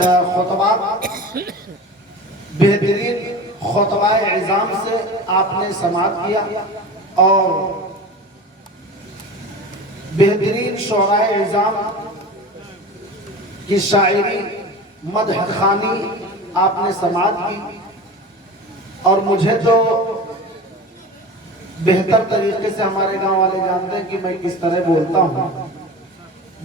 خطبات بہترین خطبہ عظام سے آپ نے سماعت کیا اور بہترین شعراء عظام کی شاعری مدح خوانی آپ نے سماعت کی، اور مجھے تو بہتر طریقے سے ہمارے گاؤں والے جانتے ہیں کہ میں کس طرح بولتا ہوں۔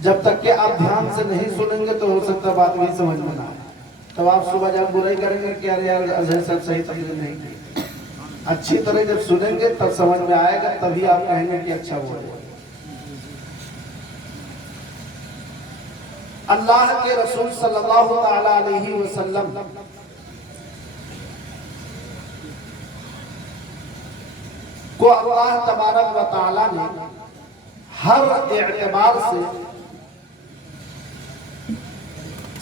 جب تک کہ آپ دھیان سے نہیں سنیں گے تو ہو سکتا بات نہیں سمجھ میں نہ آئے، تو آپ صبح جب برائی کریں گے کہ یار اظہر صاحب صحیح تقریر نہیں کی۔ اچھی طرح جب سنیں گے تب سمجھ میں آئے گا، تبھی آپ کہیں گے کہ اچھا بولے۔ اللہ کے رسول صلی اللہ تعالی علیہ وسلم کو اللہ تبارک و تعالی نے ہر اعتبار سے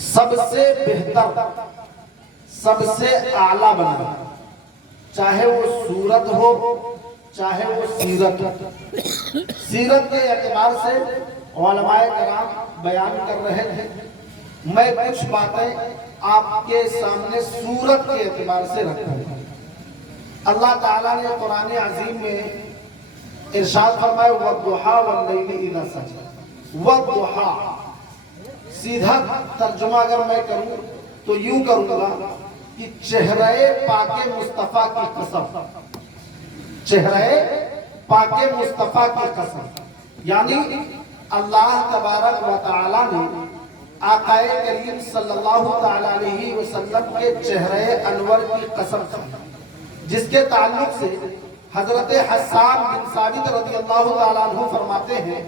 سب سے بہتر، سب سے اعلیٰ بنا، چاہے وہ صورت ہو چاہے وہ سیرت۔ سیرت کے اعتبار سے علماء کرام بیان کر رہے ہیں، میں کچھ باتیں آپ کے سامنے صورت کے اعتبار سے رکھتا ہوں۔ اللہ تعالیٰ نے قرآن عظیم میں ارشاد فرمایا وَالضُّحَىٰ وَاللَّيْلِ إِذَا سَجَىٰ۔ وَالضُّحَىٰ سیدھا ترجمہ اگر میں کروں تو یوں کروں گا کہ چہرہ پاک مصطفیٰ کی قسم، چہرہ پاک مصطفیٰ کی قسم، یعنی اللہ تبارک و تعالی نے آقا کریم صلی اللہ تعالی علیہ وسلم کے چہرہ انور کی قسم کھائی، جس کے تعلق سے حضرت حسان بن ثابت رضی اللہ تعالیٰ عنہ فرماتے ہیں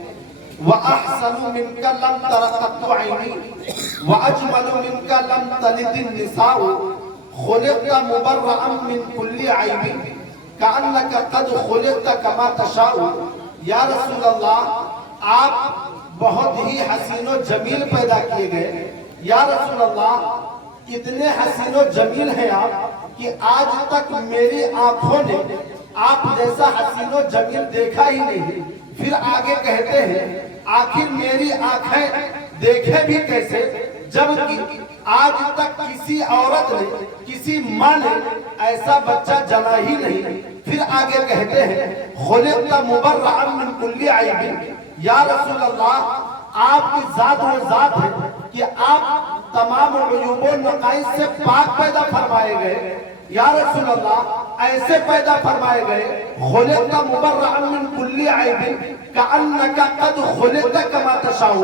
وَأَحْسَنُ مِنْكَ لَمْ تَرَ قَطُّ عَيْنِي وَأَجْمَلُ مِنْكَ لَمْ تَلِدِ النِّسَاءُ خُلِقْتَ مُبَرَّأً مِنْ كُلِّ عَيْبٍ كَأَنَّكَ قَدْ خُلِقْتَ كَمَا تَشَاءُ۔ یا رسول اللہ، آپ بہت ہی حسین و جمیل پیدا کیے گئے۔ یا رسول اللہ، اتنے حسین و جمیل ہیں آپ کہ آج تک میری آنکھوں نے آپ جیسا حسین و جمیل دیکھا ہی نہیں۔ پھر آگے کہتے ہیں آخر میری آنکھیں دیکھے بھی کیسے جبکہ آج تک کسی عورت نے، کسی ماں نے ایسا بچہ جنا ہی نہیں۔ پھر آگے کہتے ہیں خلقت مبرئا من کل عیب۔ یا رسول اللہ، آپ کی ذات وہ ذات ہے کہ آپ تمام عیوب و نقائص سے پاک پیدا فرمائے گئے۔ یا رسول اللہ، ایسے پیدا فرمائے گئے خلقت مبرئا من کل عیب کأنک قد خلقت کما تشاء۔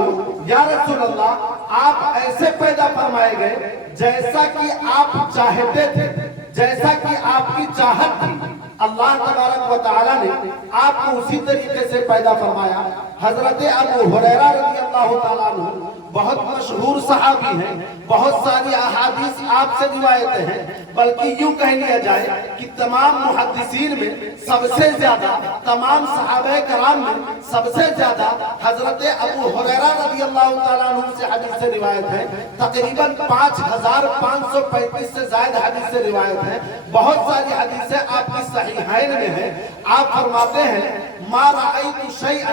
یا رسول اللہ، آپ ایسے پیدا فرمائے گئے جیسا کہ آپ چاہتے تھے، جیسا کہ آپ کی چاہت تھی۔ اللہ تبارک و تعالی نے آپ کو اسی طریقے سے پیدا فرمایا۔ حضرت ابو ہریرہ رضی اللہ تعالیٰ عنہ بہت مشہور صحابی ہیں، بہت ساری احادیث آپ سے روایتیں ہیں، بلکہ یوں کہہ لیا جائے کہ تمام محدثین میں سب سے زیادہ، تمام صحابہ کرام میں سب سے زیادہ حضرت ابو ہریرہ رضی اللہ تعالیٰ عنہ سے حدیث سے روایت ہے۔ تقریباً 5535 سے زائد حدیث سے روایت ہے۔ بہت ساری حدیثیں آپ کی صحیحین میں ہیں۔ آپ فرماتے ہیں ما رأيت شيئا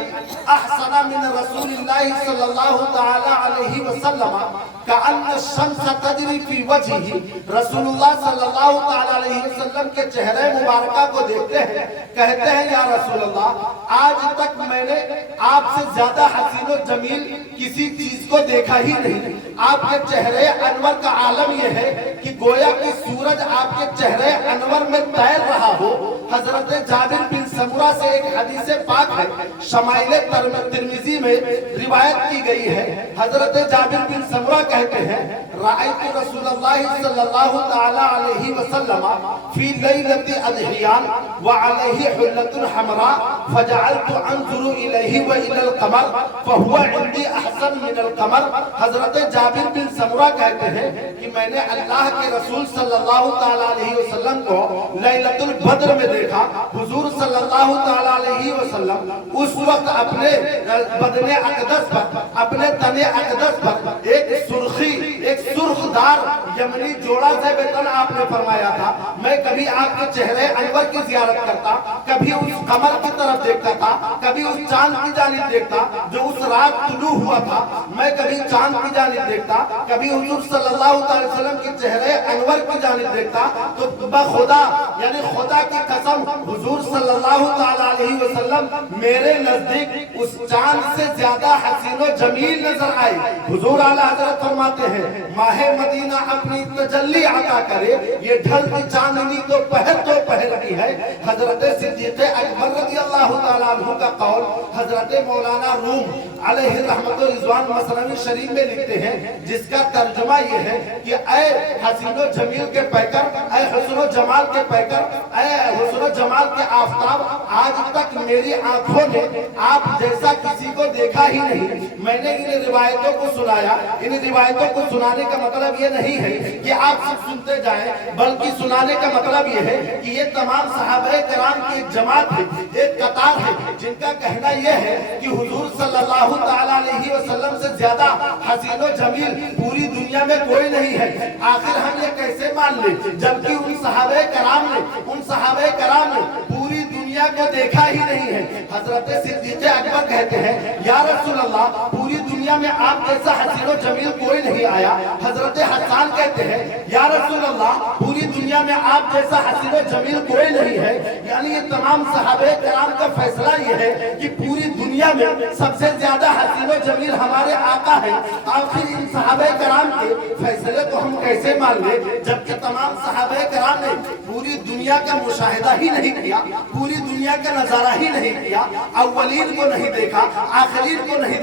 احسن من رسول الله صلی اللہ تعالی علیہ وسلم كأن الشمس تجری فی وجہہ۔ رسول اللہ صلی اللہ تعالی علیہ وسلم کے چہرے مبارکہ کو دیکھتے ہیں، کہتے ہیں یا رسول اللہ، آج تک میں نے آپ سے زیادہ حسین و جمیل کسی چیز کو دیکھا ہی نہیں۔ آپ کے چہرے انور کا عالم یہ ہے کہ گویا کہ سورج آپ کے چہرے انور میں تیر رہا ہو۔ حضرت جابر بن سمرہ سے ایک حدیث پاک ہے، شمائل ترمذی میں روایت کی گئی ہے۔ حضرت جابر بن سمرہ کہتے ہیں رأیت رسول اللہ صلی اللہ تعالی علیہ وسلم فی لیلۃ اضحیان وعلیہ حلۃ حمراء فجعلت انظر الیہ والی القمر فهو عندي احسن من القمر۔ حضرت جابر بن سمرہ کہتے ہیں کہ میں نے اللہ کے رسول صلی اللہ تعالی علیہ وسلم کو لیلۃ البدر میں دیکھا۔ حضور صلی اللہ تعالی علیہ وسلم اس وقت اپنے بدن اقدس پر، اپنے تن اقدس پر ایک سرخی، ایک سرخ خوشبودار یمنی جوڑا سے بیتن آپ نے فرمایا تھا، میں کبھی آپ کے چہرے انور کی زیارت کرتا، کبھی اس قمر کی طرف دیکھتا تھا، کبھی اس چاند کی جانب دیکھتا جو اس رات طلوع ہوا تھا، میں کبھی چاند کی جانب دیکھتا، کبھی حضور صلی اللہ علیہ وسلم کی چہرے انور کی جانب دیکھتا، تو بخدا یعنی خدا کی قسم حضور صلی اللہ علیہ وسلم میرے نزدیک اس چاند سے زیادہ حسین و جمیل نظر آئے۔ حضور اعلیٰ حضرت فرماتے ہیں ماہ مدینہ اپنی تجلی عطا کرے، یہ ڈھلتی چاندنی تو پہر کی ہے۔ حضرت صدیق اکبر رضی اللہ تعالیٰ عنہ کا قول حضرت مولانا روم علیہ رحمت و رضوان مثنوی شریف میں لکھتے ہیں، جس کا ترجمہ یہ ہے کہ اے حسین و جمیل کے پیکر، اے حسن و جمال کے پیکر، اے حسن و جمال کے آفتاب، آج تک میری آنکھوں نے آپ جیسا کسی کو دیکھا ہی نہیں۔ میں نے ان روایتوں کو سنایا، ان روایتوں کو سنانے کا مطلب یہ نہیں ہے کہ آپ سب سنتے جائیں، بلکہ سنانے کا مطلب یہ ہے کہ یہ تمام صحابہ کرام کی ایک جماعت ہے، ایک قطار ہے، جن کا کہنا یہ ہے کہ حضور صلی اللہ تعالیٰ علیہ وسلم سے زیادہ حسین و جمیل پوری دنیا میں کوئی نہیں ہے۔ آخر ہم یہ کیسے مان لیں جبکہ ان صحابہ کرام نے پوری دنیا کو دیکھا ہی نہیں ہے۔ حضرت صدیق اکبر کہتے ہیں یا رسول اللہ پوری دنیا میں آپ جیسا حسین و جمیل کوئی نہیں آیا۔ حضرت حسان کہتے ہیں یا رسول اللہ پوری دنیا میں آپ جیسا حسین و جمیل کوئی نہیں ہے۔ یعنی یہ تمام صحابہ کرام کا فیصلہ یہ ہے کہ پوری دنیا میں سب سے زیادہ حسین و جمیل ہمارے آقا ہیں۔ آخر ان صحابہ کرام کے فیصلے کو ہم کیسے مان لیں جبکہ تمام صحابہ کرام نے پوری دنیا کا مشاہدہ ہی نہیں کیا، پوری دنیا کا نظارہ ہی نہیں کیا، اولین کو نہیں دیکھا، آخرین کو نہیں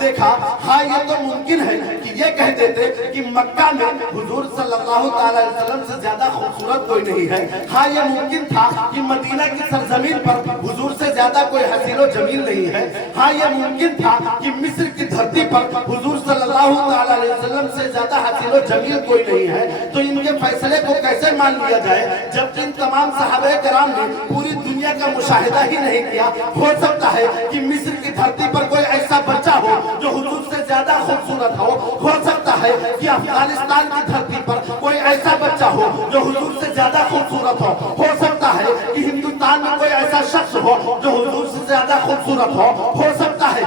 دیکھا۔ ہاں یہ تو ممکن ہے کہ یہ کہہ دیتے کہ مکہ میں حضور صلی اللہ تعالی علیہ وسلم سے زیادہ خوبصورت کوئی نہیں ہے۔ ہاں یہ ممکن تھا کہ مدینہ کی سرزمین پر حضور سے زیادہ کوئی حسین و جمیل نہیں ہے۔ ہاں یہ ممکن تھا کہ مصر کی دھرتی پر حضور صلی اللہ تعالی علیہ وسلم سے زیادہ حسین و جمیل کوئی نہیں ہے۔ تو ان کے فیصلے کو کیسے مان لیا جائے جبکہ ان تمام صحابہ کرام نے پوری دنیا کا مشاہدہ ہی نہیں کیا؟ ہو سکتا ہے کہ مصر کی دھرتی پر کوئی ایسا بچہ ہو جو حضور سے زیادہ خوبصورت ہو سکتا ہے کہ افغانستان کی دھرتی پر کوئی ایسا بچہ ہو جو حضور سے زیادہ خوبصورت ہو سکتا ہے کہ ہندوستان میں کوئی ایسا شخص ہو جو حضور سے زیادہ خوبصورت ہو سکتا ہے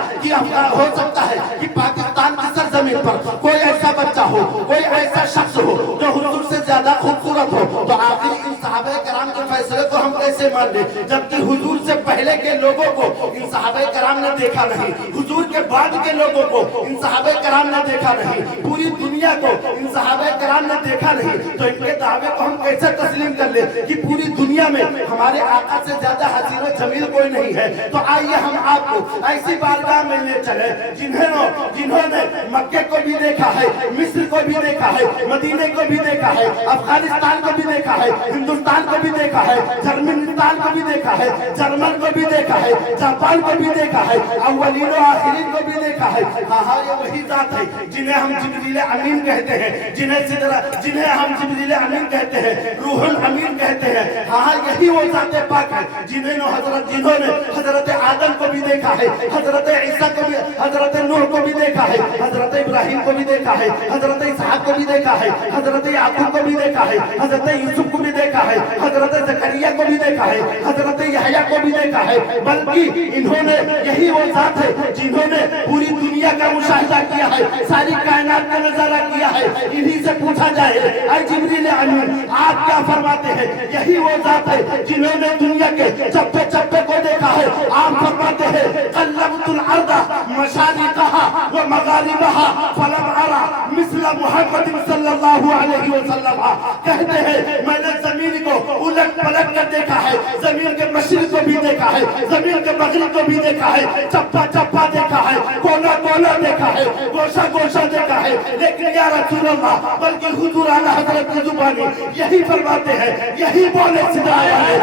کہ پاکستان کی سرزمین پر کوئی ایسا بچہ ہو، کوئی ایسا شخص ہو جو حضور سے زیادہ خوبصورت ہو۔ تو آخر ان صحابہ کرام کے فیصلے کو ہم کیسے مان لیں جبکہ حضور سے پہلے کے لوگوں کو ان صحابہ کرام نے دیکھا نہیں، حضور کے بعد کے لوگوں کو ان صحابہ کرام نے دیکھا نہیں، پوری دنیا کو ان صحابہ کرام نے دیکھا نہیں۔ تو ان کے دعوے کو ہم کیسے تسلیم کر لیں کہ پوری دنیا میں ہمارے آقا سے زیادہ حسین و جمیل کوئی نہیں ہے؟ تو آئیے ہم آپ کو ایسی بارگاہ میں لے چلے جنہوں نے مکے کو بھی دیکھا ہے، مصر کو بھی دیکھا ہے، مدینے کو بھی دیکھا ہے، افغانستان کو بھی دیکھا ہے، ہندوستان کو بھی دیکھا ہے، جرمنستان کو بھی دیکھا ہے، جرمن کو بھی دیکھا ہے، جاپان کو بھی دیکھا ہے، اولین و آخرین کو بھی دیکھا ہے۔ ہاں یہ وہی ذات ہے جنہیں ہم جبریل امین کہتے ہیں، جنہیں ہم جبریل امین کہتے ہیں، روح الامین کہتے ہیں۔ ہاں یہی وہ ذات پاک ہے جنہوں نے حضرت آدم کو بھی دیکھا ہے، حضرت عیسیٰ کو بھی، حضرت نوح کو بھی دیکھا ہے، حضرت ابراہیم کو بھی دیکھا ہے، حضرت اسحاق کو بھی دیکھا ہے، حضرت یعقوب کو بھی دیکھا ہے، حضرت یوسف کو بھی دیکھا ہے، حضرت زکریا کو بھی دیکھا ہے، حضرت یحییٰ کو بھی دیکھا ہے۔ بلکہ انہوں نے یہی وہ ذات ہے جنہوں نے پوری دنیا کا مشاہدہ کیا ہے، ساری کائنات کا نظارہ کیا ہے۔ انہی سے پوچھا جائے اے جبریل امین آپ کیا فرماتے ہیں؟ یہی وہ ذات ہے جنہوں نے دنیا کے چپے چپے کو دیکھا ہے۔ آپ فرماتے ہیں قلبت الارض مشارقها ومغاربها فلم ارى مثل محمد صلی اللہ علیہ وسلم۔ کہتے ہیں میں نے زمین کو الٹ پلٹ کر دیکھا ہے، زمین کے مشرق کو بھی دیکھا ہے، زمین کے مغرب کو بھی دیکھا ہے، چپا چپا دیکھا ہے، کونا کونا دیکھا ہے، گوشہ گوشہ دیکھا ہے۔ لیکن یا رسول اللہ بلکہ حضور اعلیٰ حضرت کی زبانی یہی فرماتے ہیں، یہی بولے صدایا ہے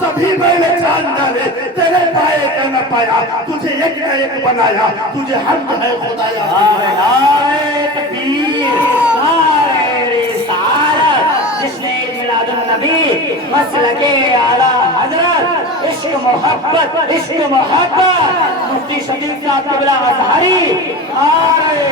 سبھی میں نے جان ڈالے تیرے پائے کا نہ پایا، تجھے ایک نہ ایک بنایا، تجھے حمد ہے خدایا۔ نعرہ تکبیر، نعرہ رسالت، جس نے میلاد النبی مسلک اعلیٰ حضرت عشق محبت مفتی شدید صاحب قبلہ ازہری، نعرہ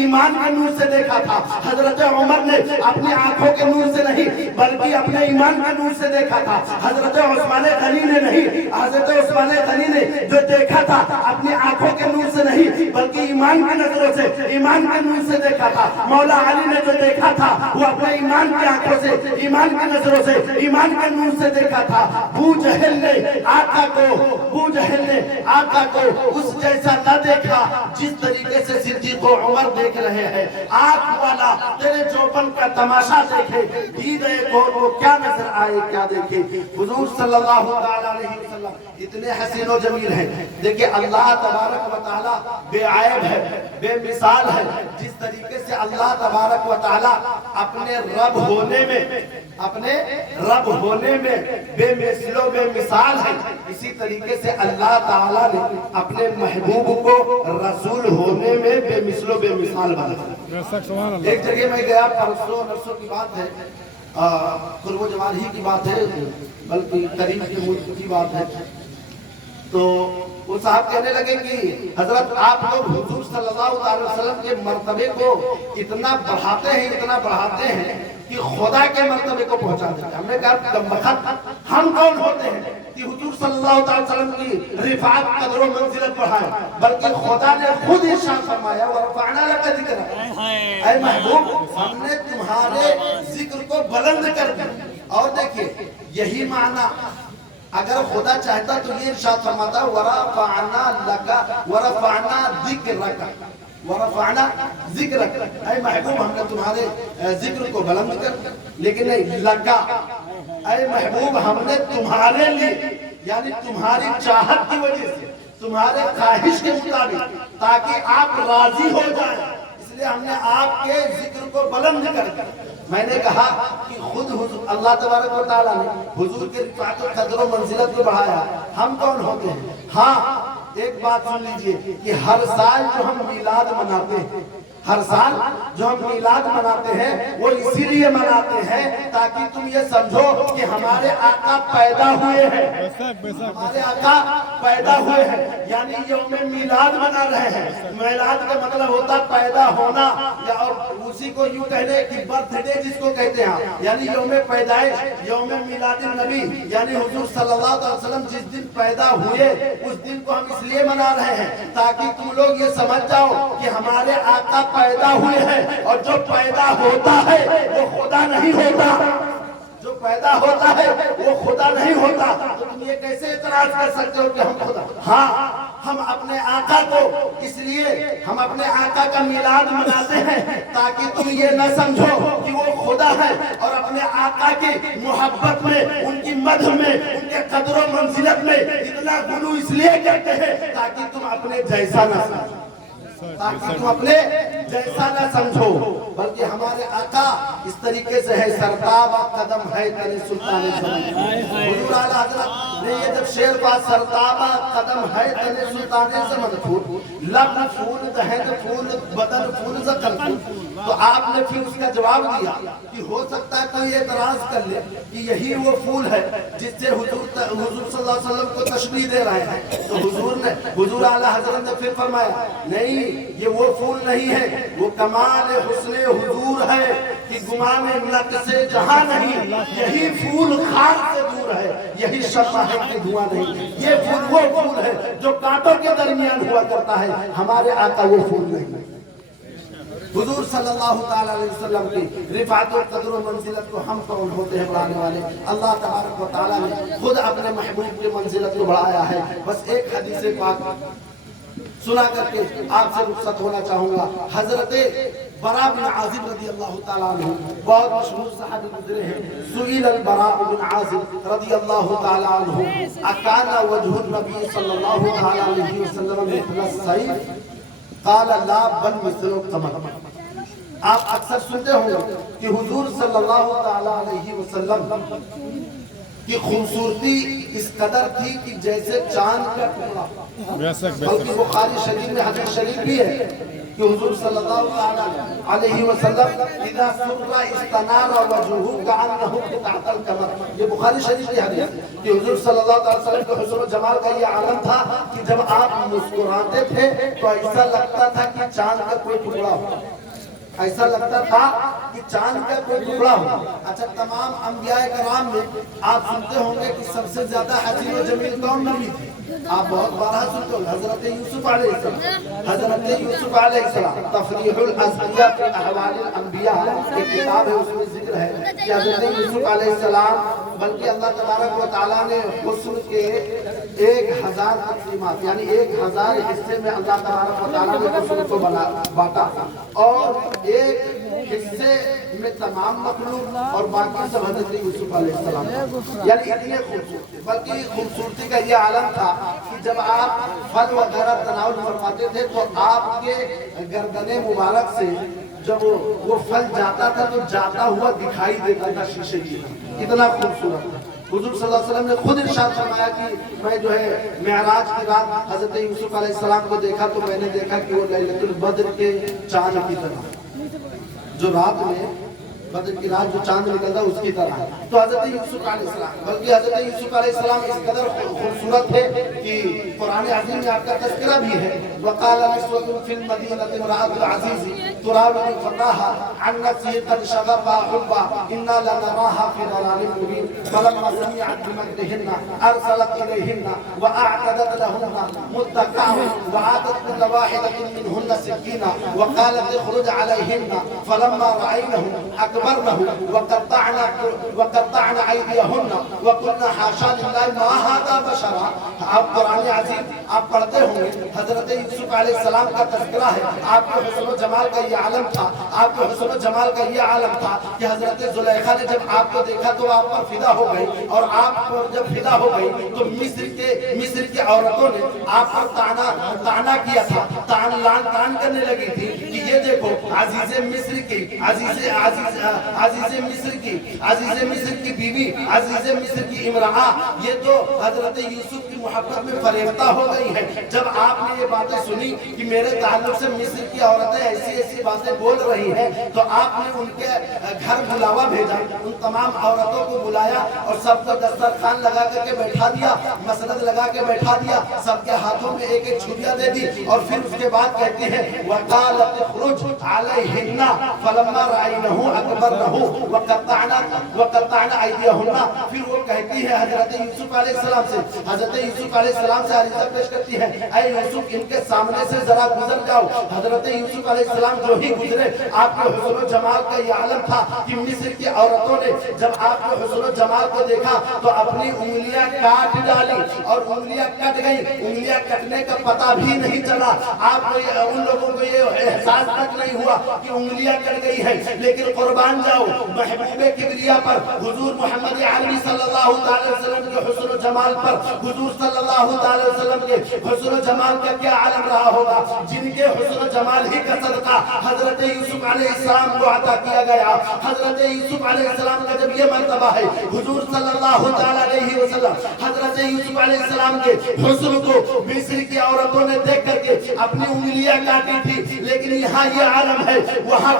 ایمان کے نور سے دیکھا تھا. حضرت عمر نے اپنی آنکھوں کے نور سے نہیں بلکہ اپنے ایمان کے نور سے دیکھا تھا. حضرت عثمان غنی نے نہیں, حضرت عثمان غنی نے جو دیکھا تھا اپنی آنکھوں کے نور سے نہیں بلکہ ایمان کی نظروں سے, ایمان کے نور سے دیکھا تھا. مولا علی نے جو دیکھا تھا وہ اپنے ایمان کی آنکھوں سے, ایمان کی نظروں سے, ایمان کے نور سے دیکھا تھا. ابو جہل نے آقا کو اس جیسا نہ دیکھا جس طریقے سے صدیق و عمر دیکھ رہے ہیں. آنکھ والا تیرے چوپن کا تماشا دیکھے, دیدے کون وہ کیا نظر آئے کیا دیکھے. حضور صلی اللہ علیہ وسلم اتنے حسین و جمیل ہیں. دیکھیں اللہ تبارک و تعالی بے عیب ہے, بے مثال ہے. جس طریقے سے اللہ تبارک و تعالی اپنے رب ہونے میں بے مثل و بے مثال ہے, اسی طریقے سے اللہ تعالی نے اپنے محبوب کو رسول ہونے میں بے مثل و بے مثال بنا. ایک جگہ میں گیا, پرسوں نرسوں کی بات ہے, قرب و جوال ہی کی بات ہے بلکہ قریب کے ملک کی بات ہے. تو وہ صاحب کہنے لگے کہ حضرت آپ لوگ حضور صلی اللہ علیہ وسلم کے مرتبے کو اتنا بڑھاتے ہیں کہ خدا کے مرتبے کو پہنچا دیتے ہیں. ہم نے کہا کمبخت, ہم کون ہوتے ہیں کہ حضور صلی اللہ علیہ وسلم کی رفعت قدر و منزلت بڑھائیں, بلکہ خدا نے خود ارشاد فرمایا وَرَفَعْنَا لَكَ ذِكْرَكَ, اے محبوب ہم نے تمہارے ذکر کو بلند کر دیا. اور دیکھیے یہی معنی اگر خدا چاہتا تو یہ ارشاد فرماتا وَرَفَعْنَا لَكَ وَرَفَعْنَا ذِكْرَكَ, وَرَفَعْنَا ذِكْرَكَ, اے محبوب ہم نے تمہارے ذکر کو بلند کر دیا. لیکن نہیں, لگا اے محبوب ہم نے تمہارے لیے یعنی تمہاری چاہت کی وجہ سے, تمہارے خواہش کے مطابق, تاکہ آپ راضی ہو جائیں, اس لیے ہم نے آپ کے ذکر کو بلند کر دیا. میں نے کہا کہ خود حضور اللہ تبارک و تعالیٰ نے حضور کے رفعت و قدر و منزلت کو بڑھایا. ہم کون ہوتے ہیں؟ ہاں ایک بات سن لیجئے کہ ہر سال جو ہم میلاد مناتے ہیں, ہر سال جو ہم میلاد مناتے ہیں وہ اسی لیے مناتے ہیں تاکہ تم یہ سمجھو کہ ہمارے آقا پیدا ہوئے ہیں, ہمارے آقا پیدا ہوئے ہیں, یعنی یوم میلاد منا رہے ہیں. میلاد کا مطلب ہوتا پیدا ہونا, یا اور اسی کو یوں کہنے کہ برتھ ڈے جس کو کہتے ہیں, یعنی یوم پیدائش, یوم میلاد النبی, یعنی حضور صلی اللہ علیہ وسلم جس دن پیدا ہوئے اس دن کو ہم اس لیے منا رہے ہیں تاکہ تم لوگ یہ سمجھ جاؤ کہ ہمارے آقا پیدا ہوئے ہیں, اور جو پیدا ہوتا ہے وہ خدا نہیں ہوتا, جو پیدا ہوتا ہے وہ خدا نہیں ہوتا. تو تم یہ کیسے اعتراض کر سکتے ہو کہ ہم خدا؟ ہاں ہم اپنے آقا کو اس لیے ہم اپنے آقا کا میلاد مناتے ہیں تاکہ تم یہ نہ سمجھو کہ وہ خدا ہے, اور اپنے آقا کی محبت میں, ان کی مدح میں, ان کے قدر و منزلت میں اتنا غلو اس لیے کرتے ہیں تاکہ تم اپنے جیسا نہ سمجھو, تاکہ تم اپنے جیسا نہ سمجھو. بلکہ ہمارے آقا اس طریقے سے ہے, سرتاب قدم ہے تنے سلطان زمان. حضور اعلیٰ حضرت نے یہ جب شعر پاس, سرتاب قدم ہے تنے سلطان زمان, لب پھول دہن پھول بدن پھول زکل پھول. تو آپ نے پھر اس کا جواب دیا کہ ہو سکتا ہے کوئی اعتراض کر لے کہ یہی وہ پھول ہے جس سے حضور صلی اللہ علیہ وسلم کو تشبیہ دے رہے ہیں. تو حضور اعلیٰ حضرت نے پھر فرمایا نہیں, یہ وہ پھول نہیں ہے, وہ کمال حسن حضور ہے کہ گمان نقص جہاں نہیں. یہی پھول خار سے دور ہے, یہی شمع ہے کہ دھواں نہیں. یہ پھول وہ پھول ہے جو کانٹوں کے درمیان ہوا کرتا ہے, ہمارے آقا وہ پھول نہیں. حضور صلی اللہ تعالیٰ علیہ وسلم کی رفعت و قدر و منزلت کو ہم کون ہوتے ہیں بڑھانے والے؟ اللہ تبارک و تعالیٰ نے خود اپنے محبوب کی منزلت کو بڑھایا ہے. بس ایک حدیث پاک سنا کر کے آپ سے رخصت ہونا چاہوں گا. حضرت براء بن عازب رضی اللہ تعالیٰ عنہ بہت مشہور صحابی گزرے ہیں. سئل البراء بن عازب رضی اللہ تعالیٰ عنہ اکان وجہ النبی صلی اللہ تعالیٰ علیہ وسلم مثل السیف قال لا بل مثل القمر. آپ اکثر سنتے ہوں گے کہ حضور صلی اللہ تعالیٰ علیہ وسلم کی خوبصورتی اس قدر تھی کہ جیسے چاند کا ٹکڑا. بلکہ بخاری شریف میں حدیث شریف بھی ہے کہ حضور صلی اللہ علیہ وسلم اذا سر استنار وجهه كأنه قطعة القمر. یہ بخاری شریف کی حدیث ہے کہ حضور صلی اللہ علیہ وسلم کے حسن و جمال کا یہ عالم تھا کہ جب آپ مسکراتے تھے تو ایسا لگتا تھا کہ چاند کا کوئی ٹکڑا ہو. ایسا لگتا تھا کہ چاند کا کوئی ٹکڑا ہو. اچھا تمام انبیاء کرام میں آپ سنتے ہوں گے کہ سب سے زیادہ حسین و جمیل کون نبی تھے؟ آپ بہت بارہ سنتے ہوں حضرت یوسف علیہ السلام. حضرت یوسف علیہ السلام تفریح الازکیاء فی احوال الانبیاء ایک کتاب ہے, اس میں ذکر ہے کہ حضرت یوسف علیہ السلام بلکہ اللہ تبارک و تعالیٰ نے حسن کے 1000 تقسیمات یعنی 1000 حصے میں اللہ تبارک و تعالیٰ نے حسن کو بانٹا اور ایک حصے میں تمام مخلوق اور باقی سب حضرت یوسف علیہ السلام یعنی اتنے خوبصورتی. بلکہ خوبصورتی کا یہ عالم تھا کہ جب آپ پھل وغیرہ تناول فرماتے تھے تو آپ کے گردن مبارک سے جب وہ پھل جاتا تھا تو جاتا ہوا دکھائی دیتا تھا شیشے کی. اتنا خوبصورت تھا. حضور صلی اللہ علیہ وسلم نے خود ارشاد فرمایا کہ میں جو ہے معراج کی رات حضرت یوسف علیہ السلام کو دیکھا تو میں نے دیکھا کہ وہ لیلۃ البدر کے چاند کی طرح, جو رات میں بدر کی رات جو چاند نکلتا اس کی طرح. تو حضرت یوسف علیہ السلام بلکہ حضرت یوسف علیہ السلام اس قدر خوبصورت تھے کہ قرآن عظیم میں آپ کا تذکرہ بھی ہے وقال نسوة في المدينة امرأة العزيز تراود فتاها عن نفسه قد شغفها حبا إنا لنراها في ضلال مبين فلما سمعت بمكرهن أرسلت إليهن وأعتدت لهن متكئا وآتت كل واحدة منهن سكينا وقالت اخرج عليهن فلما رأينه أكبرنه وقطعن أيديهن وقلنا حاشا لله ما هذا بشرا. آپ قرآن عظیم آپ پڑھتے ہوں گے حضرت یوسف علیہ السلام کا تذکرہ ہے. آپ کے حسن و جمال کا یہ عالم تھا, آپ کے حسن و جمال کا یہ عالم تھا کہ حضرت زلیخا نے جب آپ کو دیکھا تو آپ پر فدا ہو گئی اور آپ پر جب فدا ہو گئی تو مصر کی عورتوں نے آپ پر تانا کیا تھا, تان کرنے لگی تھی کہ یہ دیکھو عزیز مصر کی بیوی عزیز مصر کی امرأہ یہ تو حضرت یوسف کی محبت میں فریفتہ ہو گئی ہے. جب آپ نے یہ باتیں سنی کہ میرے تعلق سے مصر کی عورتیں ایسی باتیں بول رہی ہیں تو آپ نے ان کے گھر بلاوا بھیجا, ان تمام عورتوں کو بلایا اور سب کو دسترخوان لگا کر کے بیٹھا دیا, مسند لگا کے بیٹھا دیا, سب کے ہاتھوں میں ایک ایک چھریاں دے دی اور پھر اس کے بعد کہتی ہے وقالت اخرج علیہن فلما رأینہ اکبرنہ وقطعن ایدیہن. پھر وہ کہتی ہے حضرت یوسف علیہ السلام سے, حضرت یوسف علیہ السلام سے عریضہ پیش کرتی ہے اے یوسف ان کے سامنے سے ذرا گزر جاؤ. حضرت یوسف علیہ السلام جو ہی گزرے آپ کے حسن و جمال کا یہ عالم تھا کہ مصر کی عورتوں نے جب آپ کے حسن و جمال کو دیکھا تو اپنی انگلیاں کاٹ ڈالی اور انگلیاں کٹ گئی. انگلیاں کٹنے کا پتہ بھی نہیں چلا, آپ کو ان لوگوں کو یہ احساس تک نہیں ہوا کہ انگلیاں کٹ گئی ہیں. لیکن قربان جاؤ محبوب کبریا پر, حضور محمد عربی صلی اللہ علیہ وسلم کے حسن و جمال پر, حضور صلی اللہ علیہ وسلم کے حسن و جمال کا کیا عالم رہا ہوگا جن کے حسن و جمال ہی کا صدقہ حضرت یوسف علیہ السلام کو عطا کیا گیا. حضرت یوسف علیہ السلام کا جب یہ مرتبہ ہے حضور صلی اللہ علیہ وسلم حضرت یوسف علیہ السلام کے حسن کو مصر کی عورتوں نے دیکھ کر کے اپنی انگلیاں کاٹی تھی, لیکن یہاں یہ عالم ہے وہاں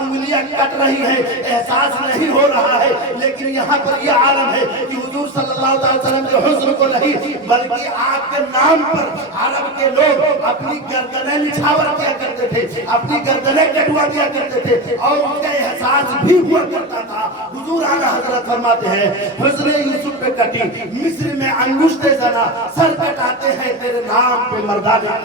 انگلیاں کٹ رہی ہیں احساس نہیں ہو رہا ہے. لیکن یہاں پر یہ عالم ہے کہ حضور صلی اللہ علیہ وسلم کے حسن کو نہیں بلکہ آپ کے نام پر عرب کے لوگ اپنی گردنیں نچھاور کیا کرتے تھے, اپنی گردنیں کٹوا دیا کرتے تھے اور ان کا احساس بھی ہوا کرتا تھا. حضور اعلیٰ حضرت فرماتے ہیں حسن یوسف پہ کٹی مصر میں انگشت زنا, سر کٹاتے ہیں تیرے نام پہ مردانے,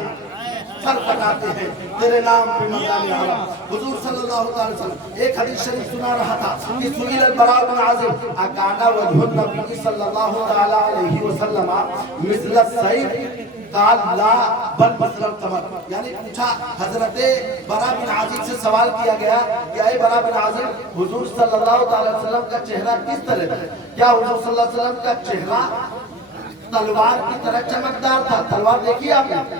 سر کٹاتے ہیں تیرے نام پہ مردانے آیا. حضور صلی اللہ علیہ وسلم ایک حدیث شریف سنا رہا تھا کہ سئل البراء بن عازب اکان وجه النبی صلی اللہ علیہ وسلم مثل السیف قال لا بل مثل القمر. یعنی پوچھا حضرت براء بن عازب سے سوال کیا گیا کہ اے براء بن عازب حضور صلی اللہ علیہ وسلم کا چہرہ کس طرح تھا؟ کیا حضور صلی اللہ علیہ وسلم کا چہرہ تلوار کی طرح چمکدار تھا؟ تلوار دیکھی آپ نے,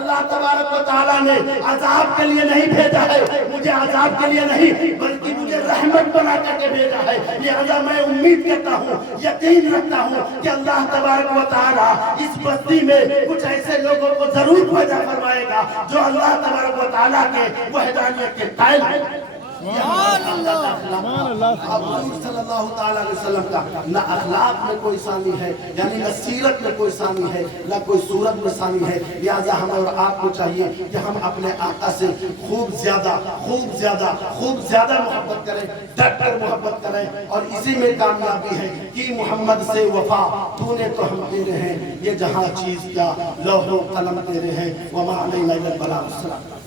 اللہ تبارک و تعالیٰ نے عذاب کے لیے نہیں بھیجا ہے، مجھے عذاب کے لیے نہیں بلکہ مجھے رحمت بنا کر کے بھیجا ہے۔ لہذا میں امید کرتا ہوں، یقین رکھتا ہوں کہ اللہ تبارک و تعالیٰ اس بستی میں کچھ ایسے لوگوں کو ضرور پیدا فرمائے گا جو اللہ تبارک و تعالیٰ کے وحدانیت کے قائل ہیں۔ اب حضور صلی اللہ تعالیٰ علیہ وسلم کا نہ اخلاق میں کوئی ثانی ہے، یعنی نہ سیرت میں کوئی ثانی ہے، نہ کوئی صورت میں ثانی ہے۔ لہذا ہم اور آپ کو چاہیے کہ ہم اپنے آقا سے خوب زیادہ محبت کریں، ڈٹ کر محبت کریں، اور اسی میں کامیابی ہے کہ محمد سے وفا تو نے تو ہم تیرے ہیں، یہ جہاں چیز کا لوح و قلم تیرے ہیں، وما علینا الا البلاغ۔ السلام۔